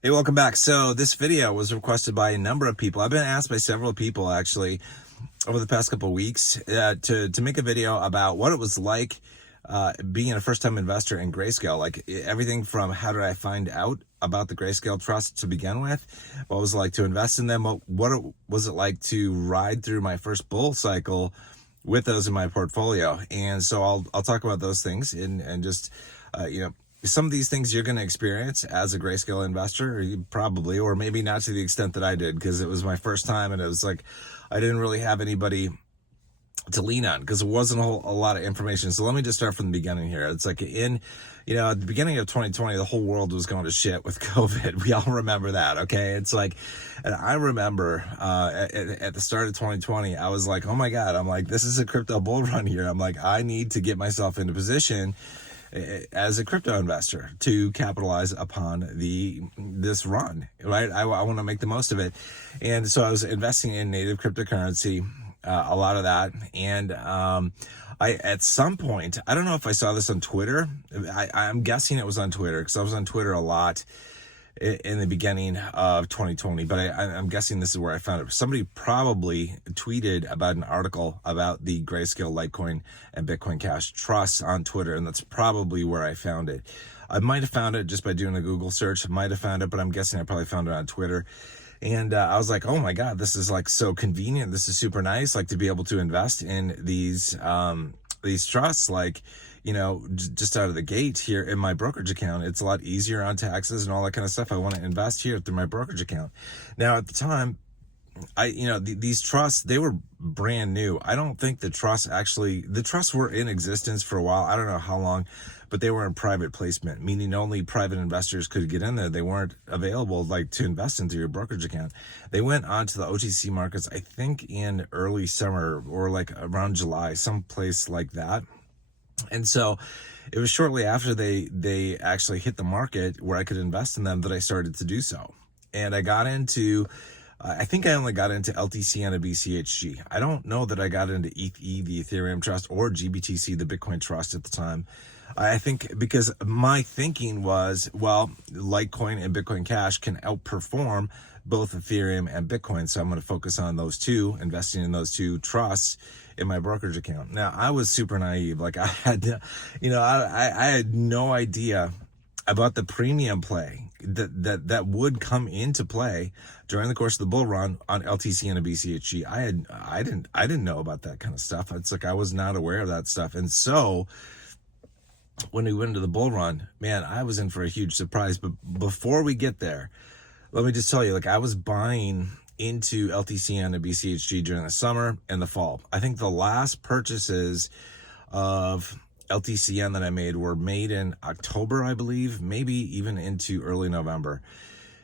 Hey, welcome back. So this video was requested by a number of people. I've been asked by several people actually over the past couple of weeks to make a video about what it was like being a first-time investor in Grayscale. Like everything from how did I find out about the Grayscale Trust to begin with, what was it like to invest in them, what was it like to ride through my first bull cycle with those in my portfolio. And so I'll talk about those things and just some of these things you're going to experience as a Grayscale investor, or you probably, or maybe not to the extent that I did, because it was my first time and it was like I didn't really have anybody to lean on because it wasn't a lot of information. So let me just start from the beginning here. It's like at the beginning of 2020, the whole world was going to shit with COVID. We all remember that, okay? It's like, and I remember at the start of 2020, I was like, oh my God, I'm like, this is a crypto bull run here. I'm like, I need to get myself into position as a crypto investor to capitalize upon this run, right? I want to make the most of it. And so I was investing in native cryptocurrency, a lot of that. And at some point, I don't know if I saw this on Twitter. I'm guessing it was on Twitter because I was on Twitter a lot in the beginning of 2020, but I'm guessing this is where I found it. Somebody probably tweeted about an article about the Grayscale Litecoin and Bitcoin Cash Trust on Twitter, and that's probably where I found it. I might have found it just by doing a Google search. I might have found it, but I'm guessing I probably found it on Twitter. And I was like, oh my God, this is like so convenient. This is super nice, like to be able to invest in these trusts, like, just out of the gate here in my brokerage account. It's a lot easier on taxes and all that kind of stuff. I want to invest here through my brokerage account. Now, at the time, these trusts, they were brand new. I don't think the trusts were in existence for a while. I don't know how long, but they were in private placement, meaning only private investors could get in there. They weren't available like to invest into your brokerage account. They went onto the OTC markets, I think in early summer or like around July, someplace like that. And so it was shortly after they actually hit the market where I could invest in them that I started to do so. And I got into, I think I only got into LTC and a BCHG. I don't know that I got into ETH, the Ethereum Trust, or GBTC, the Bitcoin Trust at the time. I think because my thinking was, well, Litecoin and Bitcoin Cash can outperform both Ethereum and Bitcoin. So I'm going to focus on those two, investing in those two trusts in my brokerage account. Now, I was super naive. Like I had, I had no idea about the premium play that would come into play during the course of the bull run on LTC and a BCHG. I didn't know about that kind of stuff. It's like I was not aware of that stuff. And so when we went into the bull run, man, I was in for a huge surprise. But before we get there, let me just tell you, like I was buying into LTC and a BCHG during the summer and the fall. I think the last purchases of LTCN that I made were made in October, I believe, maybe even into early November.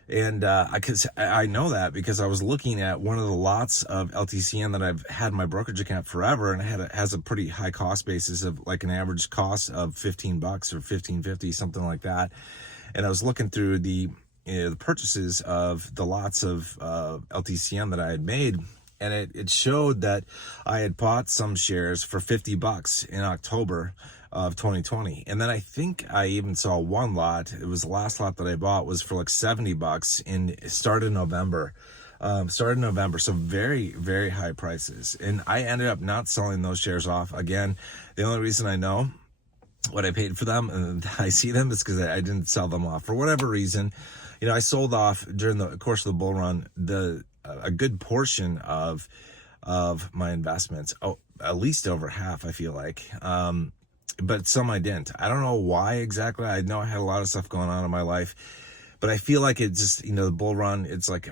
And I know that because I was looking at one of the lots of LTCN that I've had in my brokerage account forever, and it has a pretty high cost basis of like an average cost of $15 or $15.50, something like that. And I was looking through the purchases of the lots of LTCM that I had made, and it showed that I had bought some shares for $50 in October of 2020. And then I think I even saw one lot. It was the last lot that I bought was for like $70 in started November. So very, very high prices. And I ended up not selling those shares off. Again, the only reason I know what I paid for them and I see them is because I didn't sell them off for whatever reason. I sold off during the course of the bull run a good portion of my investments. Oh, at least over half, I feel like. But some I didn't. I don't know why exactly. I know I had a lot of stuff going on in my life, but I feel like it just, the bull run, it's like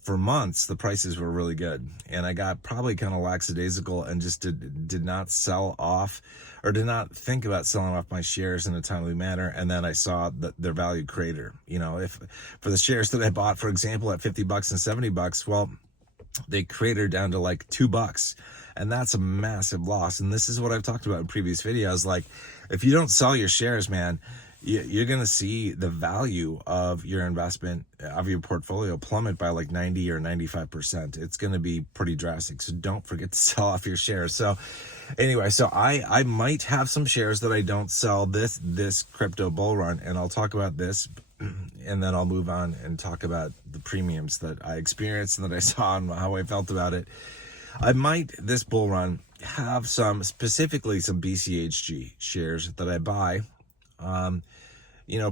for months, the prices were really good. And I got probably kind of lackadaisical and just did not sell off or did not think about selling off my shares in a timely manner. And then I saw their value crater. If for the shares that I bought, for example, at $50 and $70, well, they cratered down to like $2. And that's a massive loss. And this is what I've talked about in previous videos. Like, if you don't sell your shares, man, you're going to see the value of your investment, of your portfolio plummet by like 90 or 95%. It's going to be pretty drastic. So don't forget to sell off your shares. So anyway, so I might have some shares that I don't sell this crypto bull run. And I'll talk about this and then I'll move on and talk about the premiums that I experienced and that I saw and how I felt about it. I might, this bull run, have specifically some BCHG shares that I buy,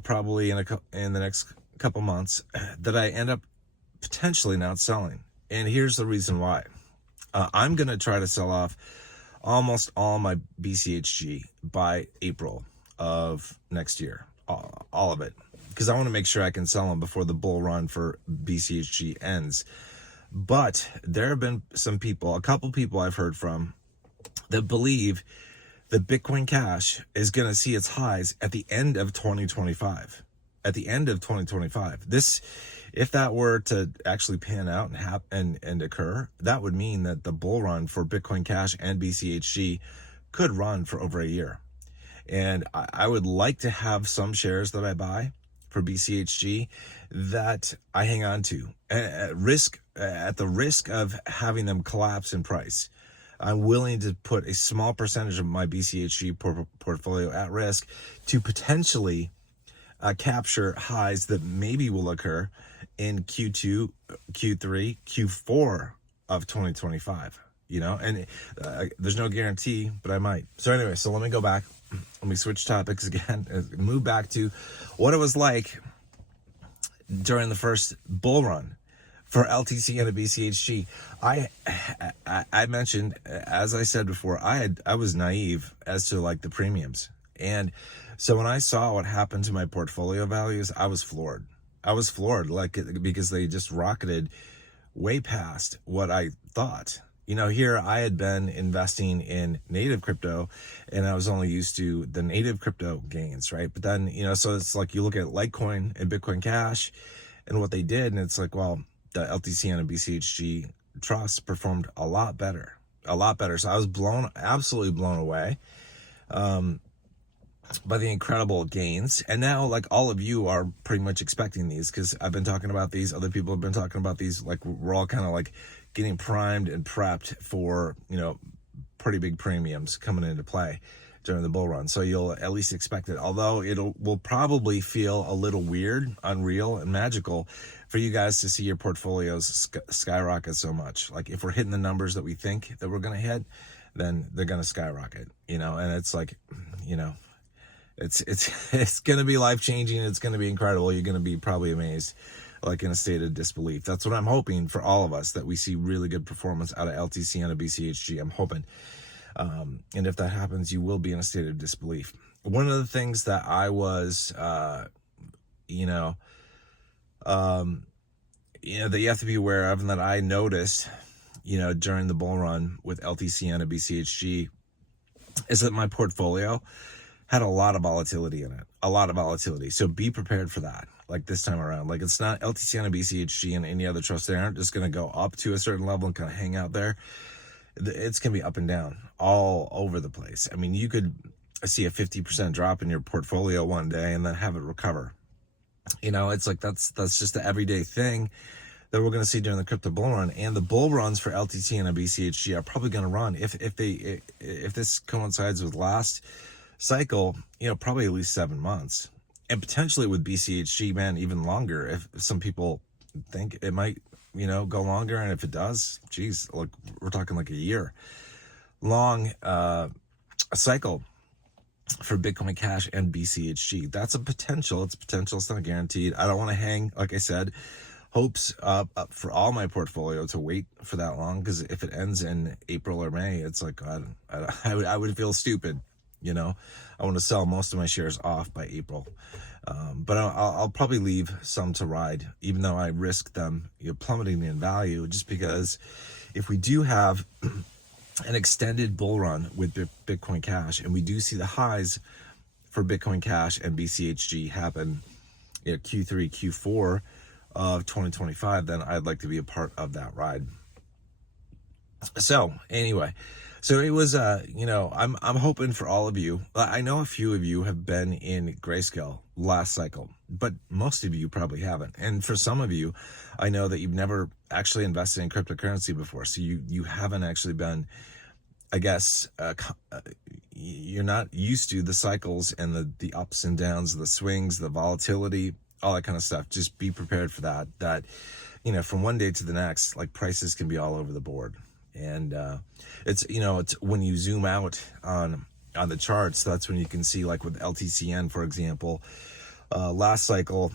probably in the next couple months, that I end up potentially not selling. And here's the reason why. I'm going to try to sell off almost all my BCHG by April of next year, all of it, because I want to make sure I can sell them before the bull run for BCHG ends. But there have been a couple people I've heard from, that believe that Bitcoin Cash is going to see its highs at the end of 2025. At the end of 2025. This, if that were to actually pan out and occur, that would mean that the bull run for Bitcoin Cash and BCHG could run for over a year. And I would like to have some shares that I buy for BCHG that I hang on to at the risk of having them collapse in price. I'm willing to put a small percentage of my BCHG portfolio at risk to potentially capture highs that maybe will occur in Q2, Q3, Q4 of 2025. And there's no guarantee, but I might. So anyway, so let me go back. Let me switch topics again and move back to what it was like during the first bull run for LTC and a BCHG. I mentioned, as I said before, I was naive as to like the premiums. And so when I saw what happened to my portfolio values, I was floored. Because they just rocketed way past what I thought. Here I had been investing in native crypto, and I was only used to the native crypto gains, right? But then, so it's like you look at Litecoin and Bitcoin Cash and what they did, and it's like, well, the LTCN and BCHG trusts performed a lot better. So I was absolutely blown away by the incredible gains. And now, like, all of you are pretty much expecting these, because I've been talking about these. Other people have been talking about these. Like, we're all kind of like getting primed and prepped for, pretty big premiums coming into play during the bull run. So you'll at least expect it. Although will probably feel a little weird, unreal, and magical for you guys to see your portfolios skyrocket so much. Like, if we're hitting the numbers that we think that we're going to hit, then they're going to skyrocket, and it's like, it's going to be life-changing. It's going to be incredible. You're going to be probably amazed, like in a state of disbelief. That's what I'm hoping for all of us, that we see really good performance out of LTC and a BCHG. I'm hoping. And if that happens, you will be in a state of disbelief. One of the things that I was, that you have to be aware of, and that I noticed, during the bull run with LTC and a BCHG, is that my portfolio had a lot of volatility in it. So be prepared for that. Like this time around, like it's not LTC and BCHG and any other trust. They aren't just going to go up to a certain level and kind of hang out there. It's going to be up and down all over the place. I mean, you could see a 50% drop in your portfolio one day and then have it recover. It's like, that's just the everyday thing that we're going to see during the crypto bull run. And the bull runs for LTC and a BCHG are probably going to run, if this coincides with last cycle, probably at least 7 months, and potentially with BCHG, man, even longer. If some people think it might, go longer, and if it does, geez, look, we're talking like a year long cycle for Bitcoin Cash and BCHG. That's a potential. It's potential. It's not guaranteed. I don't want to hang, like I said, hopes up for all my portfolio to wait for that long, because if it ends in April or May, it's like, I would feel stupid. I want to sell most of my shares off by April. But I'll probably leave some to ride, even though I risk them plummeting in value, just because if we do have an extended bull run with Bitcoin Cash, and we do see the highs for Bitcoin Cash and BCHG happen Q3, Q4 of 2025, then I'd like to be a part of that ride. So anyway, so it was, I'm hoping for all of you. I know a few of you have been in Greyscale last cycle, but most of you probably haven't. And for some of you, I know that you've never actually invested in cryptocurrency before. So you haven't actually been, I guess, you're not used to the cycles and the ups and downs, the swings, the volatility all that kind of stuff. Just be prepared for that, from one day to the next, like prices can be all over the board. And it's when you zoom out on the charts, that's when you can see, like with LTCN, for example, last cycle,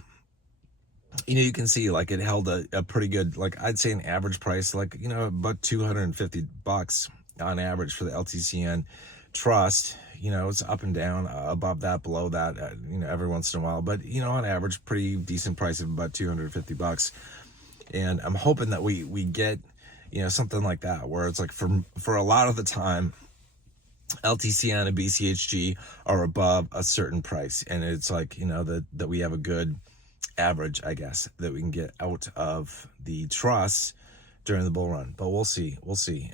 you can see like it held a pretty good, like I'd say an average price, like, about $250 on average for the LTCN trust. It's up and down, above that, below that, every once in a while, but on average, pretty decent price of about $250. And I'm hoping that we get, something like that, where it's like for a lot of the time, LTCN and BCHG are above a certain price, and it's like, that we have a good average, I guess, that we can get out of the trusts during the bull run. But we'll see.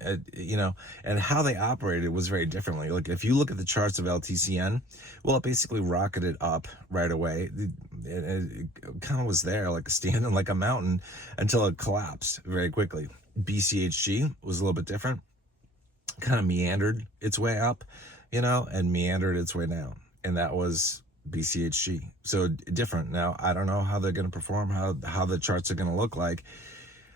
And how they operated was very differently. Like if you look at the charts of LTCN, well, it basically rocketed up right away. It kind of was there, like standing like a mountain, until it collapsed very quickly. BCHG was a little bit different, kind of meandered its way up, and meandered its way down. And that was BCHG. So different. Now, I don't know how they're going to perform, how the charts are going to look like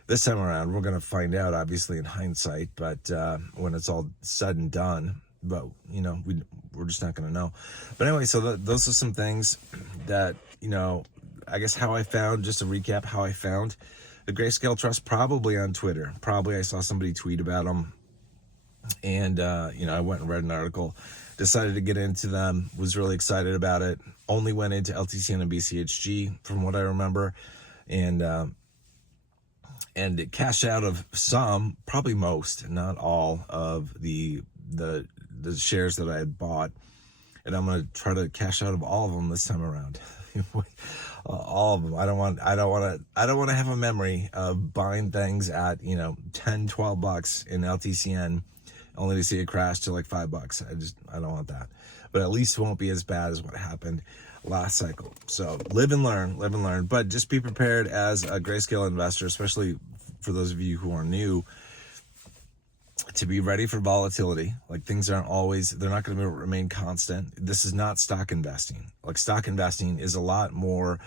this time around. We're going to find out, obviously, in hindsight, but when it's all said and done. But, we're just not going to know. But anyway, so those are some things that, I guess how I found, just to recap, how I found the Greyscale Trust, probably on Twitter. Probably I saw somebody tweet about them. And, I went and read an article, decided to get into them, was really excited about it. Only went into LTCN and BCHG from what I remember. And it cashed out of some, probably most, not all of the shares that I had bought. And I'm going to try to cash out of all of them this time around. All of them. I don't want to have a memory of buying things at, $10-12 in LTCN, only to see it crash to like $5. I don't want that. But at least it won't be as bad as what happened last cycle. So live and learn. But just be prepared as a Greyscale investor, especially for those of you who are new, to be ready for volatility. Like things aren't always, they're not going to remain constant. This is not stock investing. Like stock investing is a lot more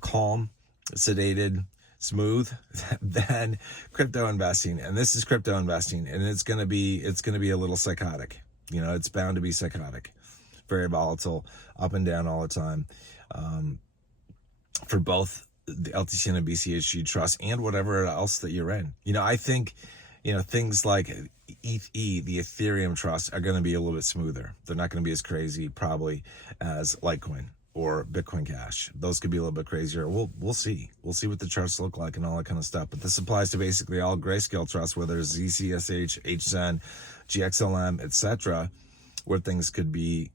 calm, sedated, smooth than crypto investing. And this is crypto investing, and it's going to be a little psychotic. It's bound to be psychotic, very volatile, up and down all the time, for both the LTCN and BCHG trust and whatever else that you're in. I think, things like ETH, the Ethereum trust, are going to be a little bit smoother. They're not going to be as crazy probably as Litecoin or Bitcoin Cash. Those could be a little bit crazier. We'll see. We'll see what the charts look like and all that kind of stuff. But this applies to basically all Greyscale trusts, whether it's ZCSH, HZen, GXLM, etc., where things could be,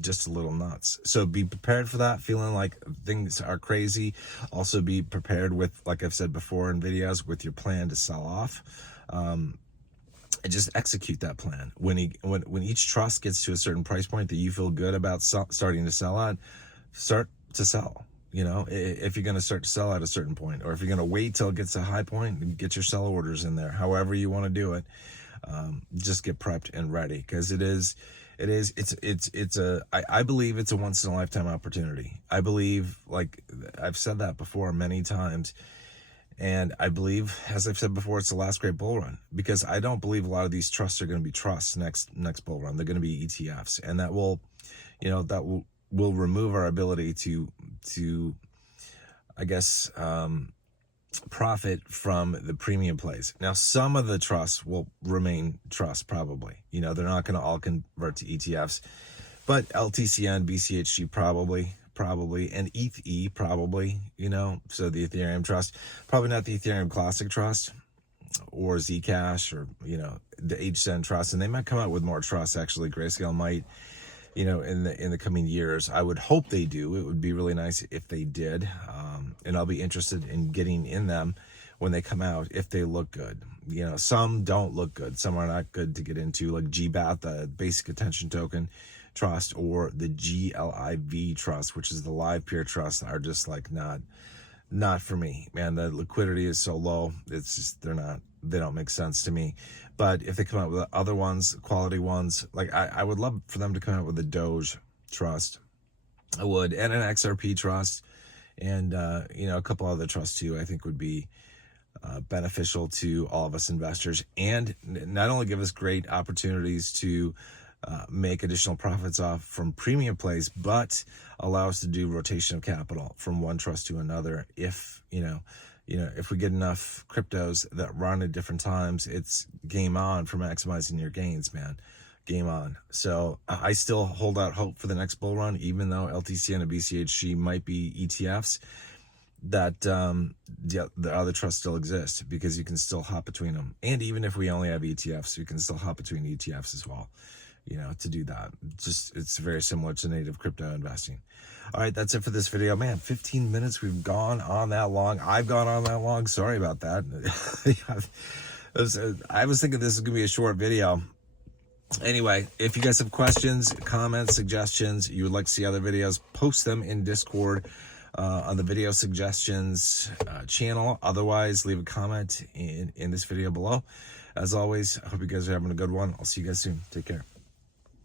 just a little nuts. So be prepared for that, feeling like things are crazy. Also be prepared with, like I've said before in videos, with your plan to sell off. And just execute that plan. When each trust gets to a certain price point that you feel good about starting to sell at, start to sell. If you're going to start to sell at a certain point, or if you're going to wait till it gets to a high point, get your sell orders in there. However you want to do it, just get prepped and ready, because I believe it's a once in a lifetime opportunity. I believe, like I've said that before many times. And I believe, as I've said before, it's the last great bull run, because I don't believe a lot of these trusts are going to be trusts next bull run. They're going to be ETFs, and that will remove our ability to I guess, profit from the premium plays. Now, some of the trusts will remain trusts, probably. They're not going to all convert to ETFs, but LTCN, BCHG probably, and ETH probably, so the Ethereum trust, probably not the Ethereum Classic Trust or Zcash or, the HZen trust. And they might come out with more trusts, actually. Greyscale might, in the coming years. I would hope they do. It would be really nice if they did. And I'll be interested in getting in them when they come out, if they look good. Some don't look good. Some are not good to get into, like GBAT, the Basic Attention Token Trust, or the GLIV Trust, which is the Live Peer Trust, are just like not for me, man. The liquidity is so low. It's just, they don't make sense to me. But if they come out with other ones, quality ones, like I would love for them to come out with a Doge Trust. I would, and an XRP Trust. and you know, a couple other trusts too, I think would be beneficial to all of us investors, and not only give us great opportunities to make additional profits off from premium plays, but allow us to do rotation of capital from one trust to another. If if we get enough cryptos that run at different times, it's game on for maximizing your gains, man. Game on. So I still hold out hope for the next bull run, even though LTCN and BCHG might be ETFs, that the other trusts still exist, because you can still hop between them. And even if we only have ETFs, you can still hop between ETFs as well, you know, to do that. Just, it's very similar to native crypto investing. All right, that's it for this video, man. 15 minutes. We've gone on that long. I've gone on that long. Sorry about that. I was thinking this was gonna be a short video. Anyway, if you guys have questions, comments, suggestions, you would like to see other videos, post them in Discord on the video suggestions channel. Otherwise, leave a comment in this video below. As always, I hope you guys are having a good one. I'll see you guys soon. Take care.